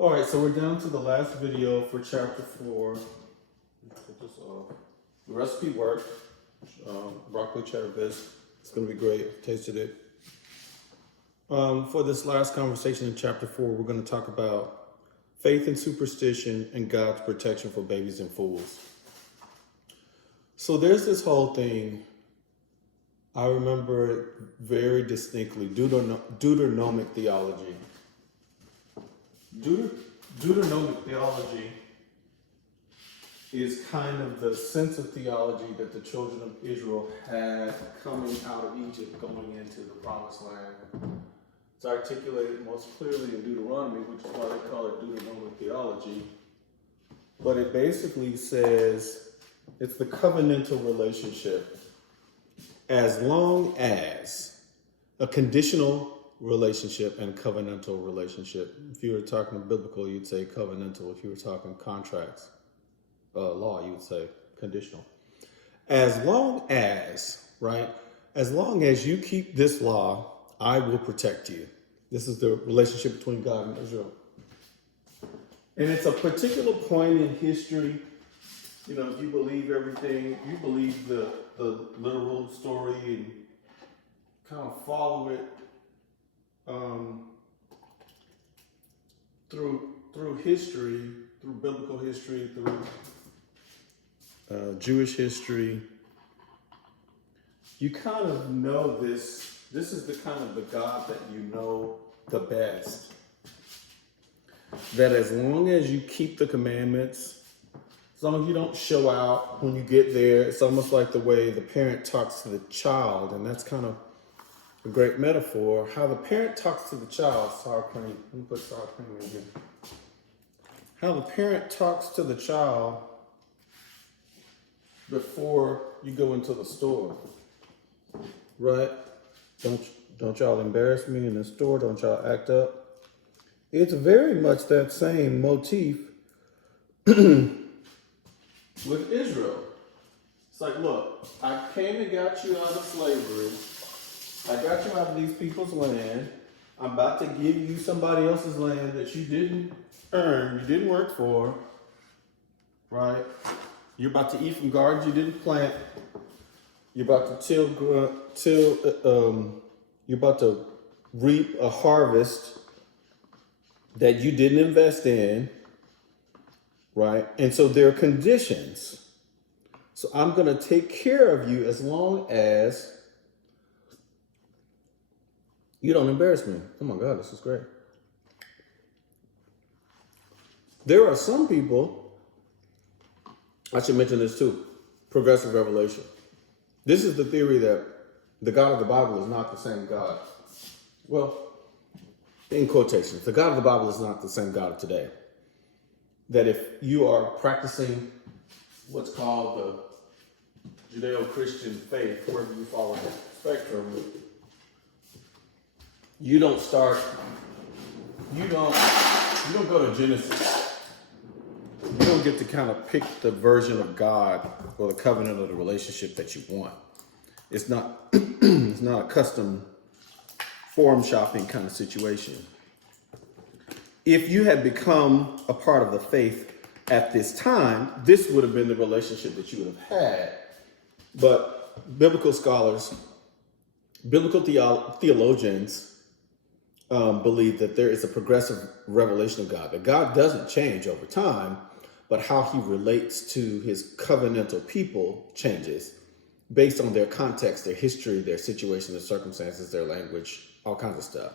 All right, so we're down to the last video for chapter 4. Put this off. The recipe worked. Broccoli cheddar bisque. It's going to be great. Tasted it. For this last conversation in chapter 4, we're going to talk about faith and superstition and God's protection for babies and fools. So there's this whole thing. I remember it very distinctly. Deuteronomic theology. Deuteronomic theology is kind of the sense of theology that the children of Israel had coming out of Egypt, going into the promised land. It's articulated most clearly in Deuteronomy, which is why they call it Deuteronomic theology. But it basically says it's the covenantal relationship as long as a conditional relationship and covenantal relationship. If you were talking biblical, you'd say covenantal. If you were talking contracts, law, you would say conditional. As long as, right? As long as you keep this law, I will protect you. This is the relationship between God and Israel. And it's a particular point in history. You know, if you believe everything, you believe the literal story and kind of follow it through history, through biblical history, through Jewish history, you kind of know this. This is the kind of the God that you know the best. That as long as you keep the commandments, as long as you don't show out when you get there, it's almost like the way the parent talks to the child, and that's kind of a great metaphor. How the parent talks to the child. Sour cream. Let me put sour cream in here. How the parent talks to the child before you go into the store, right? Don't y'all embarrass me in the store. Don't y'all act up. It's very much that same motif with Israel. It's like, look, I came and got you out of slavery. I got you out of these people's land. I'm about to give you somebody else's land that you didn't earn, you didn't work for, right? You're about to eat from gardens you didn't plant. You're about to you're about to reap a harvest that you didn't invest in, right? And so there are conditions. So I'm going to take care of you as long as you don't embarrass me. Oh my God, this is great. There are some people, I should mention this too, progressive revelation. This is the theory that the God of the Bible is not the same God. Well, in quotations, the God of the Bible is not the same God of today. That if you are practicing what's called the Judeo-Christian faith, wherever you fall in the spectrum, you don't go to Genesis. You don't get to kind of pick the version of God or the covenant or the relationship that you want. It's not it's not a custom forum shopping kind of situation. If you had become a part of the faith at this time, this would have been the relationship that you would have had. But biblical scholars, biblical theologians believe that there is a progressive revelation of God, that God doesn't change over time, but how he relates to his covenantal people changes based on their context, their history, their situation, their circumstances, their language, all kinds of stuff.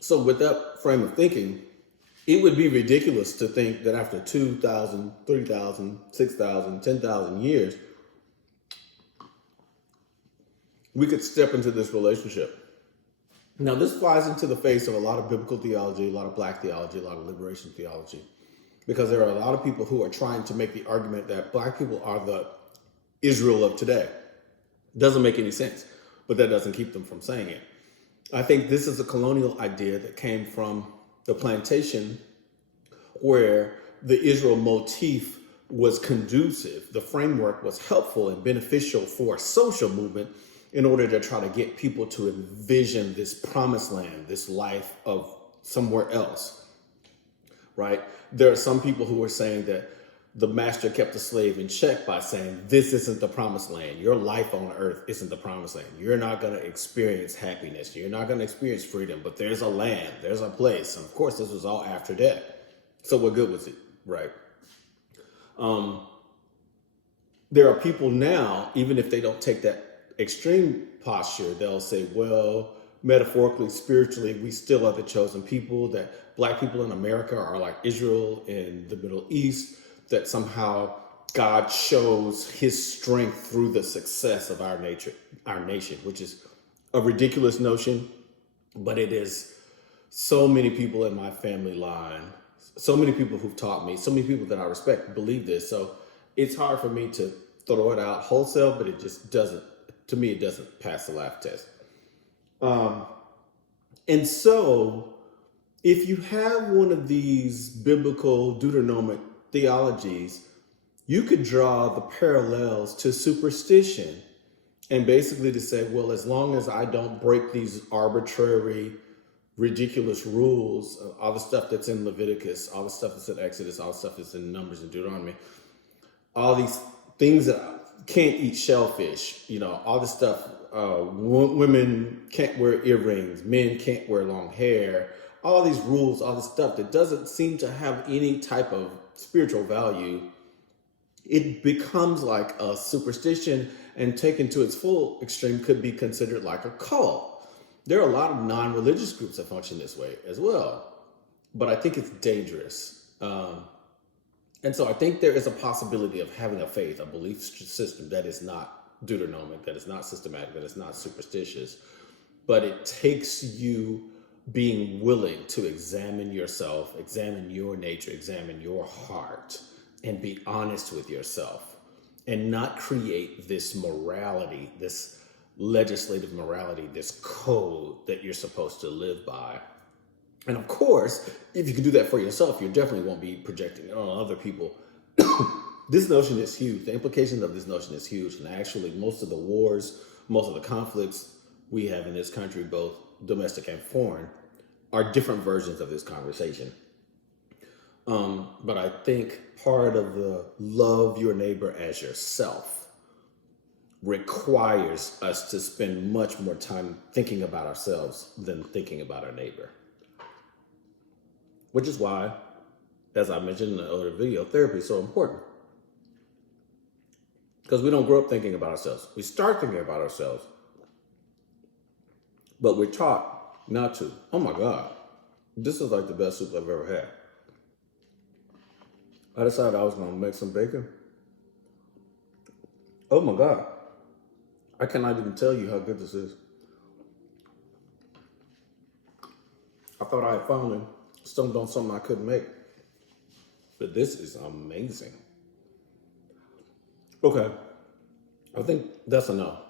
So with that frame of thinking, it would be ridiculous to think that after 2,000, 3,000, 6,000, 10,000 years, we could step into this relationship. Now, this flies into the face of a lot of biblical theology, a lot of black theology, a lot of liberation theology, because there are a lot of people who are trying to make the argument that black people are the Israel of today. It doesn't make any sense, but that doesn't keep them from saying it. I think this is a colonial idea that came from the plantation, where the Israel motif was conducive. The framework was helpful and beneficial for a social movement in order to try to get people to envision this promised land, this life of somewhere else, right? There are some people who are saying that the master kept the slave in check by saying, this isn't the promised land. Your life on earth isn't the promised land. You're not going to experience happiness. You're not going to experience freedom, but there's a land, there's a place. And of course, this was all after death. So what good was it, right? There are people now, even if they don't take that extreme posture, they'll say, well, metaphorically, spiritually, we still are the chosen people, that black people in America are like Israel in the Middle East, that somehow God shows his strength through the success of our nation, which is a ridiculous notion, but it is. So many people in my family line, so many people who've taught me, so many people that I respect believe this. So it's hard for me to throw it out wholesale, but it just doesn't, to me, it doesn't pass the laugh test. And so if you have one of these biblical Deuteronomic theologies, you could draw the parallels to superstition and basically to say, well, as long as I don't break these arbitrary, ridiculous rules, all the stuff that's in Leviticus, all the stuff that's in Exodus, all the stuff that's in Numbers and Deuteronomy, all these things that can't eat shellfish, all this stuff, women can't wear earrings, men can't wear long hair, all these rules, all this stuff that doesn't seem to have any type of spiritual value, it becomes like a superstition, and taken to its full extreme could be considered like a cult. There are a lot of non-religious groups that function this way as well, but I think it's dangerous. And so I think there is a possibility of having a faith, a belief system that is not Deuteronomic, that is not systematic, that is not superstitious, but it takes you being willing to examine yourself, examine your nature, examine your heart, and be honest with yourself, and not create this morality, this legislative morality, this code that you're supposed to live by. And of course, if you can do that for yourself, you definitely won't be projecting it on other people. This notion is huge. The implications of this notion is huge. And actually, most of the wars, most of the conflicts we have in this country, both domestic and foreign, are different versions of this conversation. But I think part of the love your neighbor as yourself requires us to spend much more time thinking about ourselves than thinking about our neighbor. Which is why, as I mentioned in the other video, therapy is so important. Because we don't grow up thinking about ourselves. We start thinking about ourselves, but we're taught not to. Oh my God, this is like the best soup I've ever had. I decided I was going to make some bacon. Oh my God, I cannot even tell you how good this is. I thought I had finally stumbled on something I couldn't make, but this is amazing. Okay, I think that's enough.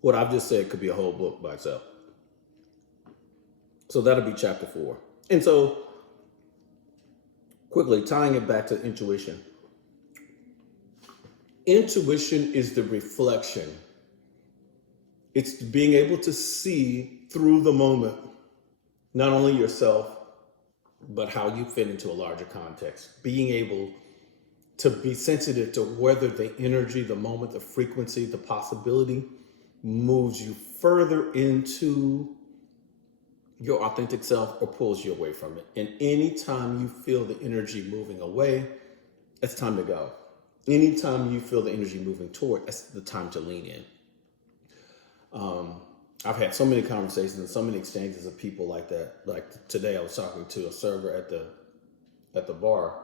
What I've just said could be a whole book by itself. So that'll be chapter 4. And so, quickly tying it back to intuition. Intuition is the reflection. It's being able to see through the moment, not only yourself, but how you fit into a larger context. Being able to be sensitive to whether the energy, the moment, the frequency, the possibility moves you further into your authentic self or pulls you away from it. And anytime you feel the energy moving away, it's time to go. Anytime you feel the energy moving toward, it's the time to lean in. I've had so many conversations and so many exchanges of people like that. Like today, I was talking to a server at the bar,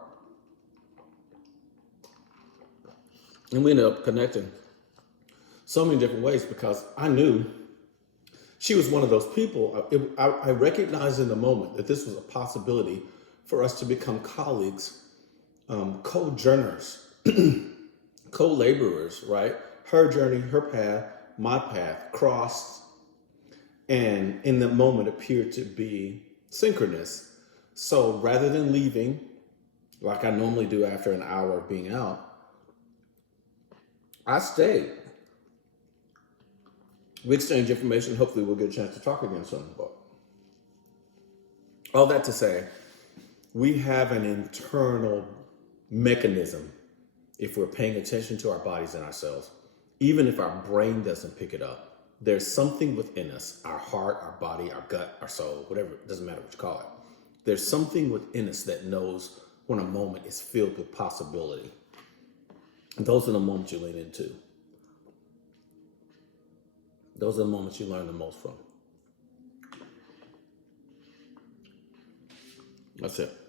and we ended up connecting so many different ways because I knew she was one of those people. I recognized in the moment that this was a possibility for us to become colleagues, co-journers, co-laborers, right? Her journey, her path, my path crossed, and in the moment appeared to be synchronous. So rather than leaving, like I normally do after an hour of being out, I stayed We exchange information. Hopefully we'll get a chance to talk again soon. But all that to say, we have an internal mechanism if we're paying attention to our bodies and ourselves. Even if our brain doesn't pick it up, there's something within us, our heart, our body, our gut, our soul, whatever, it doesn't matter what you call it. There's something within us that knows when a moment is filled with possibility. And those are the moments you lean into. Those are the moments you learn the most from. That's it.